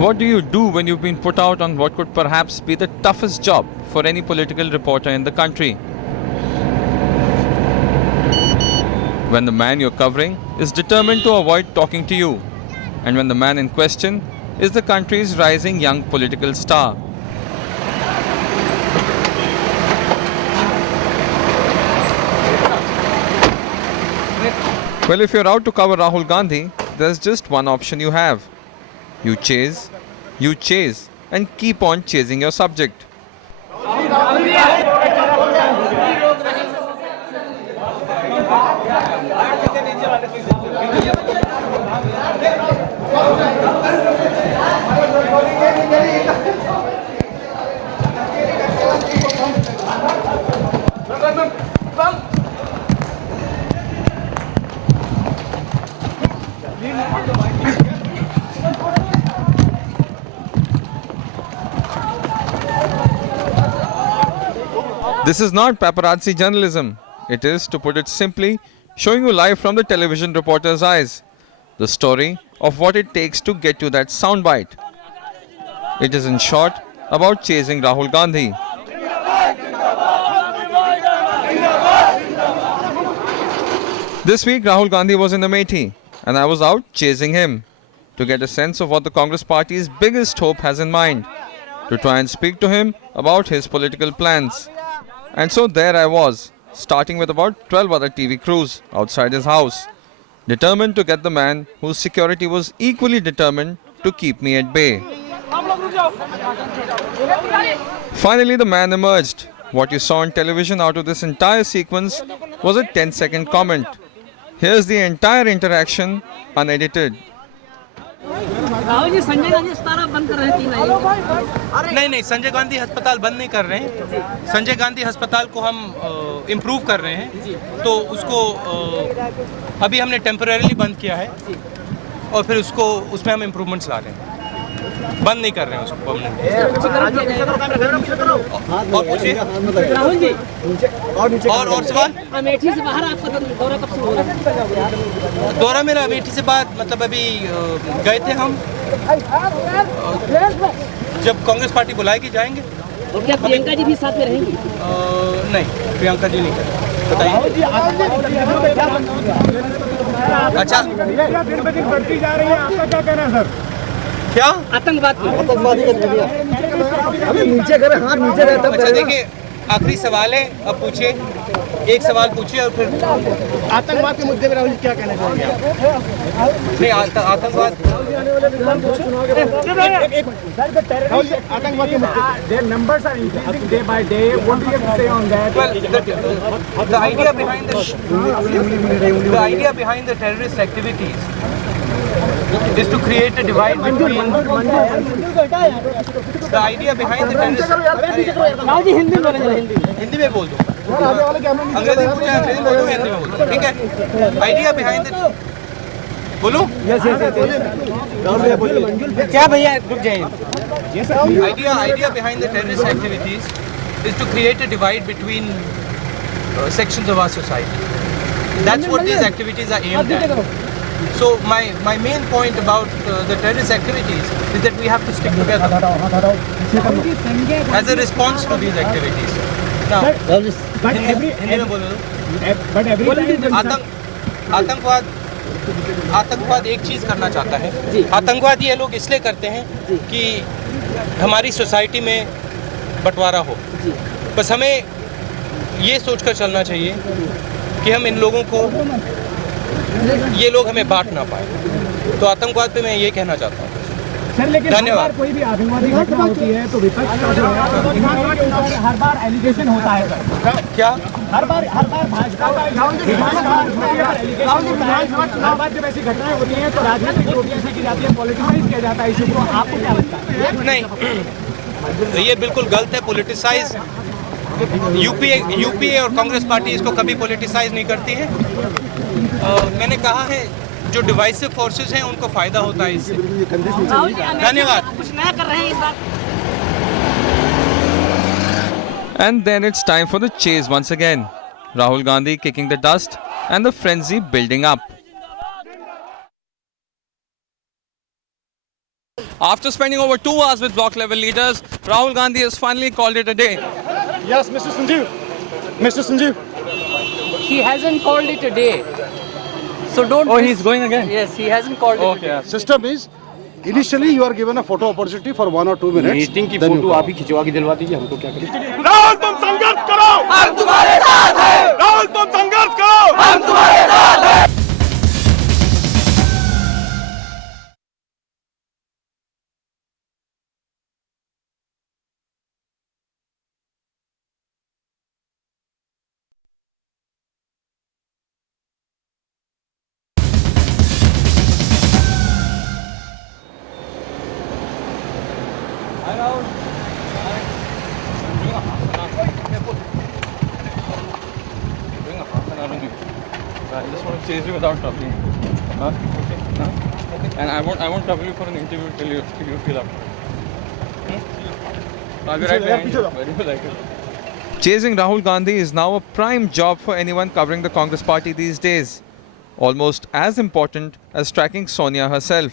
What do you do when you've been put out on what could perhaps be the toughest job for any political reporter in the country? When the man you're covering is determined to avoid talking to you, and when the man in question is the country's rising young political star. Well, if you're out to cover Rahul Gandhi, there's just one option you have. You chase, and keep on chasing your subject. This is not paparazzi journalism. It is, to put it simply, showing you live from the television reporter's eyes the story of what it takes to get you that soundbite. It is, in short, about chasing Rahul Gandhi. This week, Rahul Gandhi was in Amethi, and I was out chasing him to get a sense of what the Congress Party's biggest hope has in mind, to try and speak to him about his political plans. And so there I was, starting with about 12 other TV crews outside his house, determined to get the man whose security was equally determined to keep me at bay. Finally, the man emerged. What you saw on television out of this entire sequence was a 10-second comment. Here's the entire interaction, unedited. Rahul ji Sanjay Gandhi अस्पताल बंद कर रहे हैं नहीं संजय गांधी अस्पताल बंद नहीं कर रहे हैं। संजय गांधी अस्पताल को हम इम्प्रूव कर रहे हैं, तो उसको अभी हमने टेम्परेरीली बंद किया है और फिर उसमें हम इम्प्रूवमेंट्स ला रहे हैं, बंद नहीं कर रहे हैं उसको। और पूछिए राहुल जी और सवाल। अमेठी से बाहर आपका दौरा कब शुरू होगा? दौरा मेरा अमेठी से बाद मतलब अभी गए थे हम, जब कांग्रेस पार्टी बुलाएगी जाएंगे। क्या प्रियंका जी भी साथ में रहेंगी? नहीं, प्रियंका जी नहीं करेंगे। बताइए। अच्छा, दिन ब दिन बढ़ती जा रही है, आपका क्या कहना है सर? क्या आतंकवादी अभी नीचे करें, हाथ नीचे रहता है। अच्छा देखिए, आखिरी सवाल है, अब पूछिए, एक सवाल पूछिए और फिर आतंकवाद के मुद्दे पर राहुल जी क्या कहना चाहेंगे आप? नहीं, आतंकवाद आतंकवाद के मुद्दे, their numbers are increasing day by day. What do you have to say on that? well, the idea behind the terrorist activities is to create a divide between the idea behind the terrorist। Rahul ji Hindi में बोल दो, अंग्रेजी पूछा, अंग्रेजी बोल दो, हिंदी में बोल दो, ठीक है। आइडिया बिहाइंड द, बोलो क्या भैया रुक जाइए। idea behind the terrorist activities is to create a divide between sections of our society. That's what these activities are aimed at. So my main point about the terrorist activities is that we have to stick together as a response to these activities. Now, Hindi में बोलो। आतंकवाद एक चीज़ करना चाहता है। आतंकवाद ये लोग इसलिए करते हैं कि हमारी सोसाइटी में बंटवारा हो। बस हमें ये सोचकर चलना चाहिए कि हम इन लोगों को, ये लोग हमें बांट ना पाए। तो आतंकवाद पे मैं ये कहना चाहता हूँ। सर, लेकिन धन्यवाद। कोई भी आतंकवादी घटना होती है तो विपक्ष का जो है हर बार एलिगेशन होता है सर। क्या हर बार भाजपा का हर बार जब ऐसी घटनाएं होती हैं तो राजनीतिक रोटियां सेकी जाती है, पॉलिटिसाइज किया जाता है इशू को। आपको क्या लगता है? नहीं, ये बिल्कुल गलत है। पॉलिटिसाइज यूपीए और कांग्रेस पार्टी इसको कभी पॉलिटिसाइज नहीं करती है। मैंने कहा है, जो डिवाइसिव फोर्सेस हैं उनको फायदा होता है इससे। धन्यवाद। कुछ नया कर रहे हैं इस बार। And then it's time for the chase once again. Rahul Gandhi kicking the dust and the frenzy building up. After spending over 2 hours with block level leaders, Rahul Gandhi has finally called it a day. Yes, Mr. Sanjeev. Mr. Sanjeev. He hasn't called it a day. So don't. Oh, he's going again? Yes, he hasn't called it a day. System is initially you are given a photo opportunity for 1 or 2 minutes. Meeting की then you photo come. आप ही खिंचवा के दिलवा दीजिए, हमको क्या करें? राहुल तुम संघर्ष करो, हम तुम्हारे साथ हैं। राहुल तुम संघर्ष करो, हम तुम्हारे साथ हैं। I just want to chase you without troubling you. Huh? Okay? Huh? Okay. And I won't trouble you for an interview till you feel up. I'll be right behind you. Where do you like it? Chasing Rahul Gandhi is now a prime job for anyone covering the Congress party these days. Almost as important as tracking Sonia herself.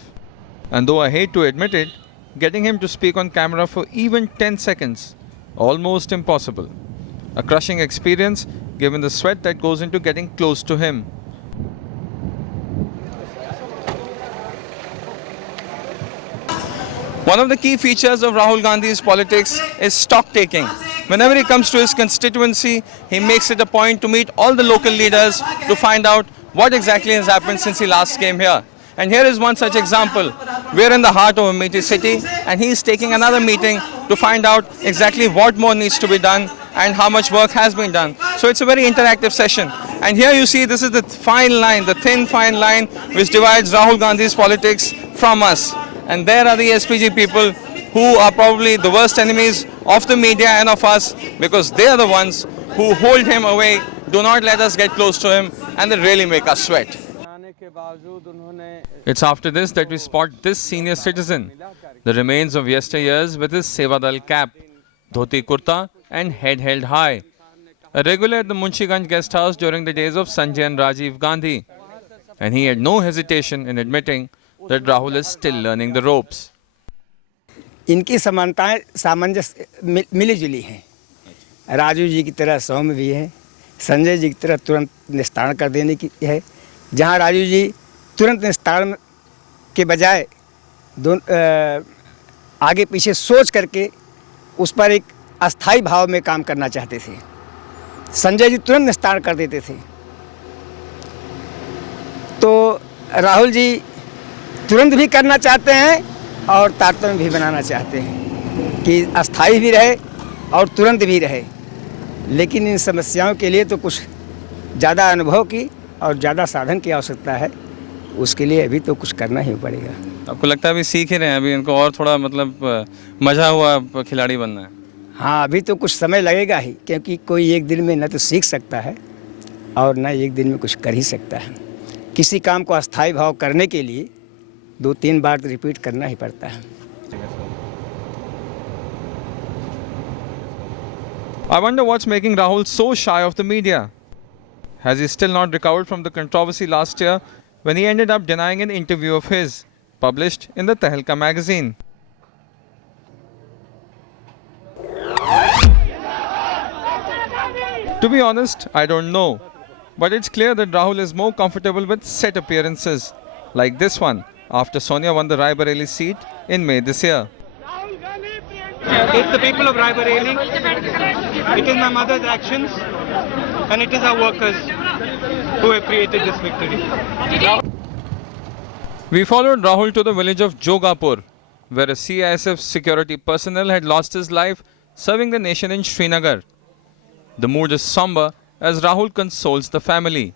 And though I hate to admit it, getting him to speak on camera for even 10 seconds, almost impossible. A crushing experience given the sweat that goes into getting close to him. One of the key features of Rahul Gandhi's politics is stock taking. Whenever he comes to his constituency, he makes it a point to meet all the local leaders to find out what exactly has happened since he last came here. And here is one such example. We're in the heart of Amethi city and he is taking another meeting to find out exactly what more needs to be done and how much work has been done. So it's a very interactive session. And here you see this is the fine line, the thin fine line which divides Rahul Gandhi's politics from us. And there are the SPG people who are probably the worst enemies of the media and of us because they are the ones who hold him away, do not let us get close to him, and they really make us sweat. It's after this that we spot this senior citizen, the remains of yesteryears with his Sevadal cap, dhoti kurta and head held high. A regular at the Munshi Ganj guest house during the days of Sanjay and Rajiv Gandhi. And he had no hesitation in admitting that Rahul is still learning the ropes. इनकी समानताएं सामंजस्य मिली जुली हैं। राजू जी की तरह सौम्य भी है, संजय जी की तरह तुरंत निस्तारण कर देने की है। जहां राजू जी तुरंत निस्तारण के बजाय आगे पीछे सोच करके उस पर एक अस्थाई भाव में काम करना चाहते थे, संजय जी तुरंत निस्तारण कर देते थे। तो राहुल जी तुरंत भी करना चाहते हैं और तारतम्य भी बनाना चाहते हैं कि अस्थाई भी रहे और तुरंत भी रहे। लेकिन इन समस्याओं के लिए तो कुछ ज़्यादा अनुभव की और ज़्यादा साधन की आवश्यकता है। उसके लिए अभी तो कुछ करना ही पड़ेगा। आपको लगता है अभी सीख ही रहे हैं, अभी इनको और थोड़ा मतलब मजा हुआ खिलाड़ी बनना है? हाँ, अभी तो कुछ समय लगेगा ही, क्योंकि कोई एक दिन में न तो सीख सकता है और न एक दिन में कुछ कर ही सकता है। किसी काम को अस्थाई भाव करने के लिए 2-3 बार तो रिपीट करना ही पड़ता है। I wonder what's making Rahul so shy of the media. Has he still not recovered from the controversy last year when he ended up denying an interview of his, published in the Tehelka magazine? To be honest, I don't know. But it's clear that Rahul is more comfortable with set appearances, like this one, after Sonia won the Rai Bareli seat in May this year. It's the people of Raebareli, it is my mother's actions, and it is our workers who have created this victory. We followed Rahul to the village of Jogapur, where a CISF security personnel had lost his life serving the nation in Srinagar. The mood is somber as Rahul consoles the family.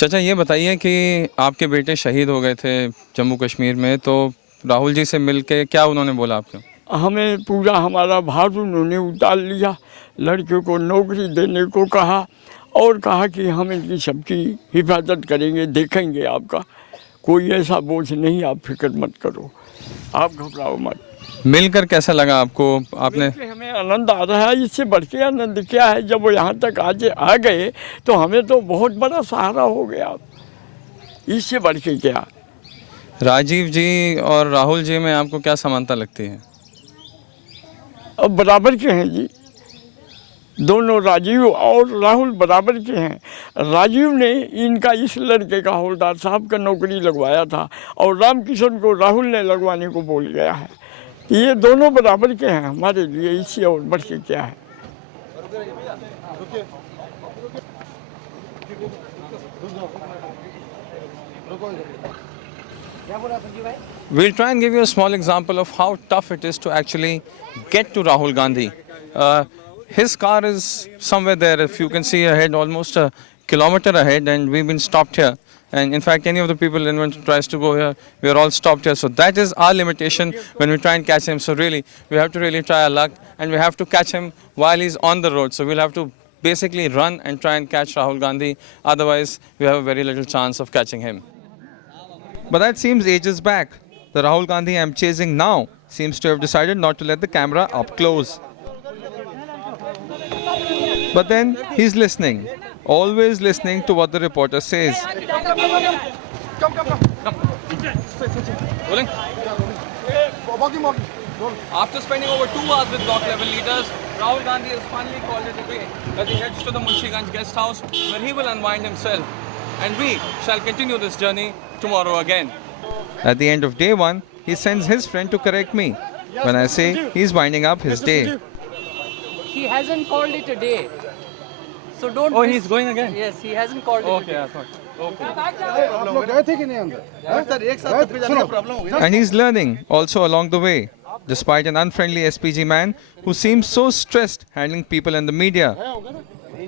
चाचा ये बताइए कि आपके बेटे शहीद हो गए थे जम्मू कश्मीर में, तो राहुल जी से मिलके क्या उन्होंने बोला आपको? हमें पूरा हमारा भार उन्होंने उतार लिया, लड़के को नौकरी देने को कहा और कहा कि हम इनकी सबकी हिफाजत करेंगे, देखेंगे आपका, कोई ऐसा बोझ नहीं, आप फिक्र मत करो, आप घबराओ मत। मिलकर कैसा लगा आपको? आपने हमें आनंद आ रहा है, इससे बढ़ के आनंद क्या है। जब वो यहाँ तक आज आ गए तो हमें तो बहुत बड़ा सहारा हो गया। इससे बढ़ के क्या। राजीव जी और राहुल जी में आपको क्या समानता लगती है? अब बराबर के हैं जी, दोनों राजीव और राहुल बराबर के हैं। राजीव ने इनका इस लड़के का हवलदार साहब का नौकरी लगवाया था और रामकिशन को राहुल ने लगवाने को बोल गया है। ये दोनों बराबर के हैं हमारे लिए, इससे और बढ़ के क्या है। We'll try and give you a small example of how tough it is to actually get to Rahul Gandhi. His car is somewhere there, if you can see ahead, almost a kilometer ahead, and we've been stopped here. And in fact, any of the people anyone tries to go here, we are all stopped here. So that is our limitation when we try and catch him. So really, we have to really try our luck, and we have to catch him while he's on the road. So we'll have to basically run and try and catch Rahul Gandhi. Otherwise, we have a very little chance of catching him. But that seems ages back. The Rahul Gandhi I'm chasing now seems to have decided not to let the camera up close. But then he's listening, always listening to what the reporter says. Rolling. After spending over 2 hours with block level leaders, Rahul Gandhi has finally called it a day as he heads to the Munshiganj guest house where he will unwind himself. And we shall continue this journey tomorrow again. At the end of day 1, he sends his friend to correct me when I say he's winding up his day. He hasn't called it a day. So don't. Oh, he's going again? Yes, he hasn't called it a day. I thought. Okay. आप लोग गए थे कि नहीं अंदर? And he's learning also along the way, despite an unfriendly SPG man who seems so stressed handling people and the media. हम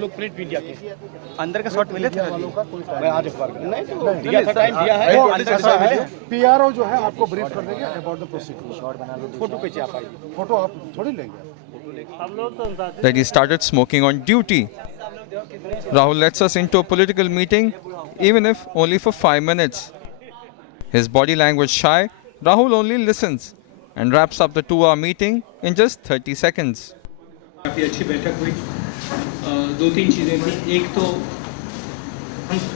लोग print media के अंदर का शॉट मिले थे मैं आज अखबार नहीं तो दिया था, टाइम दिया है। पीआरओ जो है आपको ब्रीफ कर देंगे अबाउट द प्रोसिक्यूशन। शॉट बना लो, फोटो पे आप आइए, फोटो आप थोड़ी लेंगे। That he started smoking on duty. Rahul lets us into a political meeting, even if only for 5 minutes. His body language shy, Rahul only listens and wraps up the 2-hour meeting in just 30 seconds. काफ़ी अच्छी बैठक हुई। 2-3 चीज़ें थी। एक तो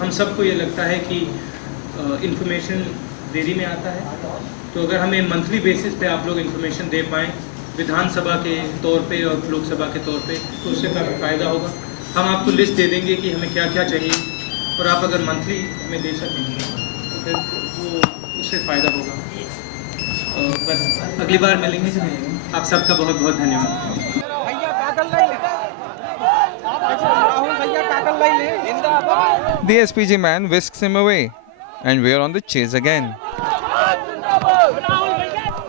हम सबको ये लगता है कि इन्फॉर्मेशन देरी में आता है, तो अगर हमें मंथली बेसिस पे आप लोग इन्फॉर्मेशन दे पाएँ विधानसभा के तौर पे और लोकसभा के तौर पे, तो उससे काफ़ी फ़ायदा होगा। हम आपको लिस्ट दे देंगे कि हमें क्या क्या चाहिए, और आप अगर मंथली हमें दे सकेंगे तो फिर वो उससे फ़ायदा होगा। बस अगली बार मिलेंगे। आप सबका बहुत बहुत धन्यवाद। The SPG man whisks him away, and we're on the chase again.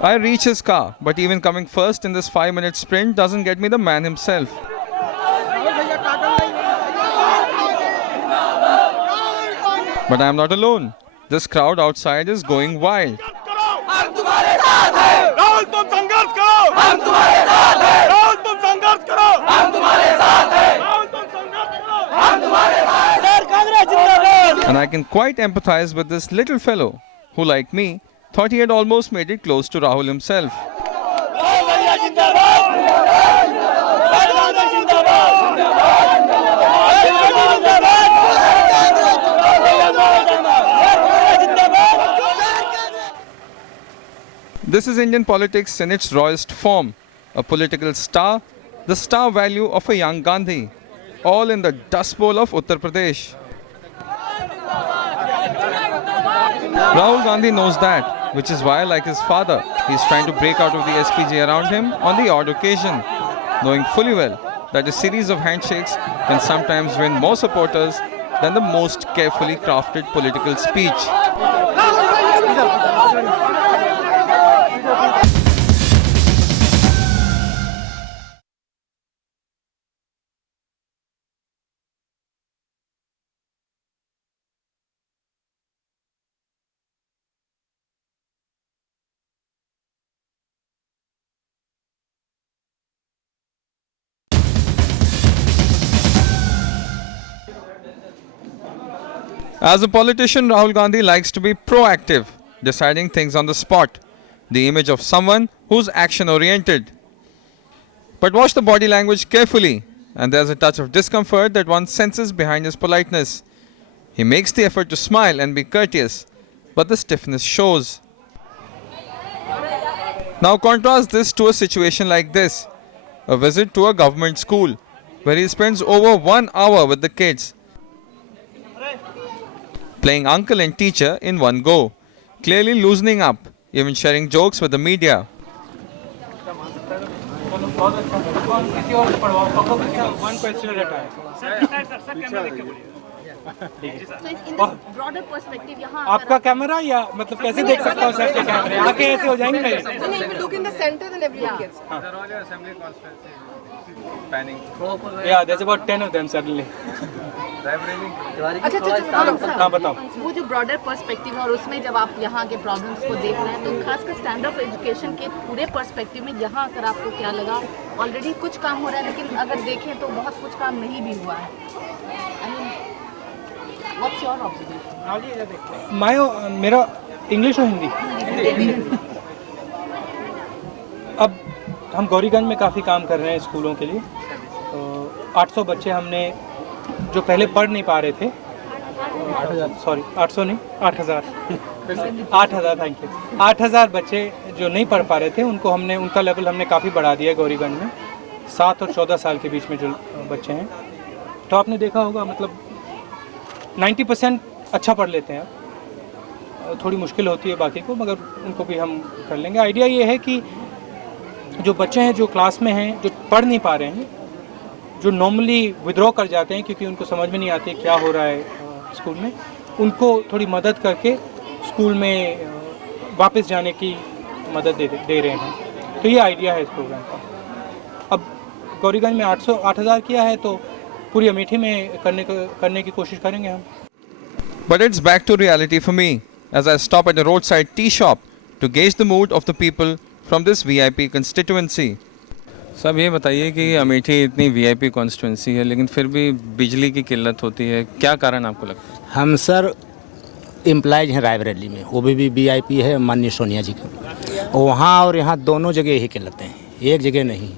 I reach his car, but even coming first in this 5-minute sprint doesn't get me the man himself. But I'm not alone. This crowd outside is going wild. Rahul तुम संघर्ष करो, हम तुम्हारे साथ हैं। राहुल तुम संघर्ष करो, हम तुम्हारे साथ हैं। राहुल तुम संघर्ष करो, हम तुम्हारे साथ हैं। कांग्रेस जिंदाबाद। And I can quite empathize with this little fellow who, like me, thought he had almost made it close to Rahul himself. This is Indian politics in its rawest form. A political star, the star value of a young Gandhi, all in the dust bowl of Uttar Pradesh. Rahul Gandhi knows that, which is why, like his father, he is trying to break out of the SPG around him on the odd occasion, knowing fully well that a series of handshakes can sometimes win more supporters than the most carefully crafted political speech. As a politician, Rahul Gandhi likes to be proactive, deciding things on the spot, the image of someone who's action-oriented. But watch the body language carefully, and there's a touch of discomfort that one senses behind his politeness. He makes the effort to smile and be courteous, but the stiffness shows. Now contrast this to a situation like this, a visit to a government school, where he spends over 1 hour with the kids, playing uncle and teacher in one go, clearly loosening up, even sharing jokes with the media. One question at a time. in the broader perspective, यहाँ आपका camera या मतलब कैसे देख सकता हूँ sir के कैमरे आके ऐसे हो जाएंगे if you look in the center, then everyone gets. Yeah, there's about 10 of them suddenly. अच्छा हाँ बताओ. वो जो ब्रॉडर पर्सपेक्टिव है और उसमें जब आप यहाँ के प्रॉब्लम्स को देख रहे हैं तो खासकर स्टैंड ऑफ एजुकेशन के पूरे पर्सपेक्टिव में यहाँ आकर आपको क्या लगा? ऑलरेडी कुछ काम हो रहा है, लेकिन अगर देखें तो बहुत कुछ काम नहीं भी हुआ है. I mean, what's your observation? मेरा इंग्लिश और हिंदी. अब हम गौरीगंज में काफ़ी काम कर रहे हैं स्कूलों के लिए. 800 बच्चे हमने जो पहले पढ़ नहीं पा रहे थे, 800 नहीं 8000 थैंक यू. 8000 बच्चे जो नहीं पढ़ पा रहे थे उनका लेवल हमने काफ़ी बढ़ा दिया है गौरीगंज में. 7 और 14 साल के बीच में जो बच्चे हैं, तो आपने देखा होगा मतलब 90% अच्छा पढ़ लेते हैं. थोड़ी मुश्किल होती है बाकी को, मगर उनको भी हम कर लेंगे. आइडिया ये है कि जो बच्चे हैं जो क्लास में हैं, जो पढ़ नहीं पा रहे हैं, जो नॉर्मली विड्रॉ कर जाते हैं क्योंकि उनको समझ में नहीं आती क्या हो रहा है स्कूल में, उनको थोड़ी मदद करके स्कूल में वापस जाने की मदद दे रहे हैं. तो ये आइडिया है इस प्रोग्राम का. अब गौरीगंज में 8000 किया है, तो पूरी अमेठी में करने की कोशिश करेंगे हम. But it's back to reality for me as I stop at a roadside tea shop to gauge the mood of the people from this VIP constituency. सब ये बताइए कि अमेठी इतनी VIP कॉन्स्टिट्यूंसी है, लेकिन फिर भी बिजली की किल्लत होती है, क्या कारण आपको लगता है? हम सर एम्प्लॉयज हैं रायबरेली में, वो भी VIP है माननीय सोनिया जी का. वहाँ और यहाँ दोनों जगह ही किल्लतें हैं, एक जगह नहीं.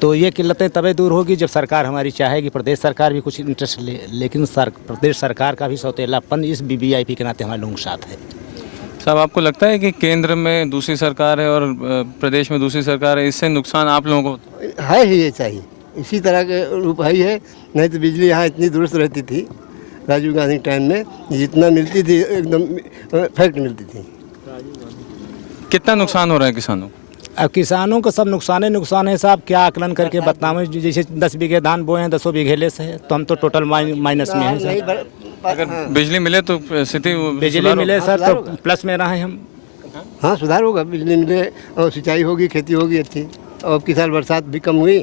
तो ये किल्लतें तभी दूर होगी जब सरकार हमारी चाहेगी, प्रदेश सरकार भी कुछ इंटरेस्ट ले, लेकिन प्रदेश सरकार का भी सौतेलापन इस VIP के नाते हमारे लोगों के साथ है. साहब, आपको लगता है कि केंद्र में दूसरी सरकार है और प्रदेश में दूसरी सरकार है, इससे नुकसान आप लोगों को है ही? ये चाहिए इसी तरह के रूप है. नहीं तो बिजली यहाँ इतनी दुरुस्त रहती थी राजीव गांधी टाइम में, जितना मिलती थी एकदम फैक्ट मिलती थी. कितना नुकसान हो रहा है किसानों को? अब किसानों को सब नुकसान है साहब. क्या आकलन करके बतावें? जैसे 10 बीघे धान बोए हैं, 10 बीघे लेस है, तो हम तो टोटल माइनस में हैं. अगर बिजली मिले तो स्थिति बिजली मिले सर तो प्लस में रहे हम. हाँ, सुधार होगा. बिजली मिले और सिंचाई होगी, खेती होगी अच्छी. और अब की साल बरसात भी कम हुई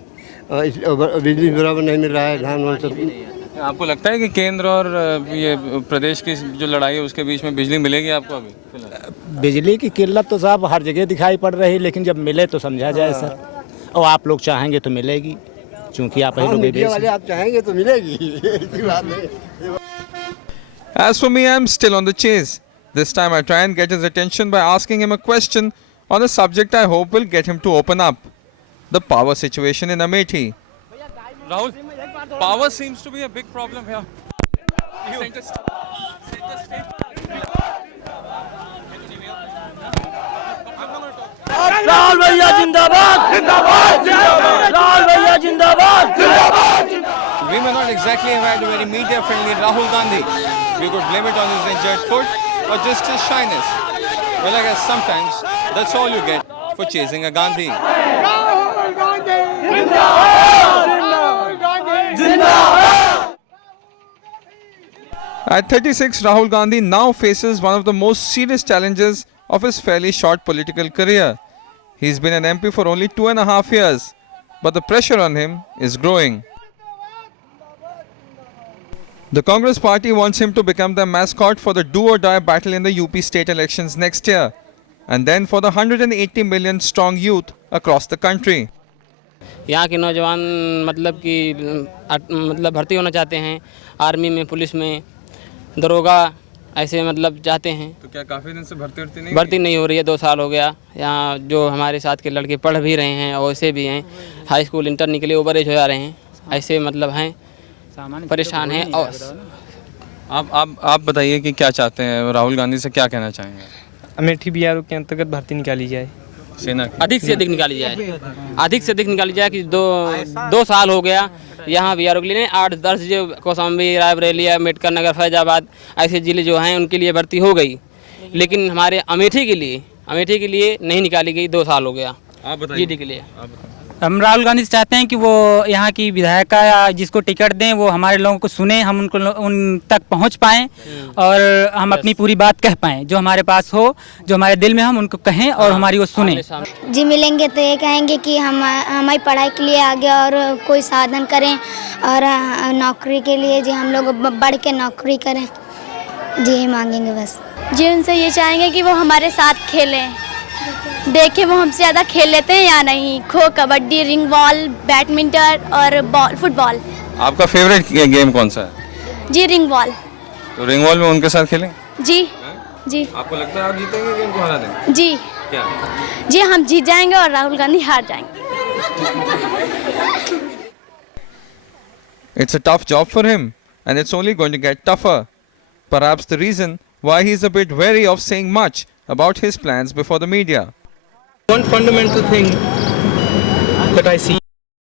और बिजली बराबर नहीं मिल रहा है. धान वान सब. आपको लगता है कि केंद्र और ये प्रदेश की जो लड़ाई है उसके बीच में बिजली मिलेगी आपको? अभी बिजली की किल्लत तो साहब हर जगह दिखाई पड़ रही है, लेकिन जब मिले तो समझा जाए सर. और आप लोग चाहेंगे तो मिलेगी, क्योंकि आप आप चाहेंगे तो मिलेगी. ऐसी बात नहीं. As for me, I'm still on the chase. This time I try and get his attention by asking him a question on a subject I hope will get him to open up. The power situation in Amethi. Rahul, power seems to be a big problem here. Rahul भैया जिंदाबाद, जिंदाबाद, जिंदाबाद. राहुल भैया जिंदाबाद, जिंदाबाद. We may not exactly have had a very media-friendly Rahul Gandhi. We could blame it on his injured foot or just his shyness. Well, I guess sometimes that's all you get for chasing a Gandhi. Rahul Gandhi जिंदाबाद, राहुल गांधी जिंदाबाद. At 36, Rahul Gandhi now faces one of the most serious challenges of his fairly short political career. He's been an MP for only 2.5 years, but the pressure on him is growing. The Congress party wants him to become the mascot for the do-or-die battle in the UP state elections next year, and then for the 180 million strong youth across the country. यहाँ के नौजवान मतलब भर्ती होना चाहते हैं, army में, police में, दरोगा ऐसे चाहते हैं. तो क्या काफ़ी दिन से भर्ती नहीं हो रही है? 2 साल हो गया. यहाँ जो हमारे साथ के लड़के पढ़ भी रहे हैं और ऐसे भी हैं, हाई स्कूल इंटर निकले ओवर एज हो जा रहे हैं, ऐसे हैं, परेशान हैं. और आप बताइए कि क्या चाहते हैं, राहुल गांधी से क्या कहना चाहेंगे? अमेठी बीआरओ के अंतर्गत भर्ती निकाली जाए, सेना की। अधिक से अधिक निकाली जाए, अधिक से अधिक निकाली जाए कि दो साल हो गया यहाँ बीआरओ के लिए 8-10 जो कौशाम्बी, रायबरेली, अम्बेडकर नगर, फैजाबाद ऐसे ज़िले जो हैं उनके लिए भर्ती हो गई, लेकिन हमारे अमेठी के लिए नहीं निकाली गई। 2 साल हो गया आप बताइए जीडी के लिए। हम राहुल गांधी से चाहते हैं कि वो यहाँ की विधायिका या जिसको टिकट दें वो हमारे लोगों को सुने, हम उन तक पहुँच पाएँ और हम अपनी पूरी बात कह पाएँ, जो हमारे पास हो, जो हमारे दिल में हम उनको कहें और हमारी वो सुने। जी मिलेंगे तो ये कहेंगे कि हमारी पढ़ाई के लिए आगे और कोई साधन करें और नौकरी के लिए जी हम लोग बढ़ के नौकरी करें, जी यही मांगेंगे बस। जी उनसे ये चाहेंगे कि वो हमारे साथ खेलें, देखें वो हमसे ज़्यादा खेल लेते हैं या नहीं। खो, कबड्डी, रिंग बॉल, बैडमिंटन और फुटबॉल। आपका फेवरेट गेम कौन सा है? जी रिंग बॉल। तो रिंग बॉल में उनके साथ खेलें? जी जी। आपको लगता है आप जीतेंगे कि उनको हरा देंगे? जी क्या? जी हम जीत जाएंगे और राहुल गांधी हार जाएंगे। It's a tough job for him, and it's only going to get tougher. Perhaps the reason why he's a bit wary of saying much about his plans before the media. One fundamental thing that I see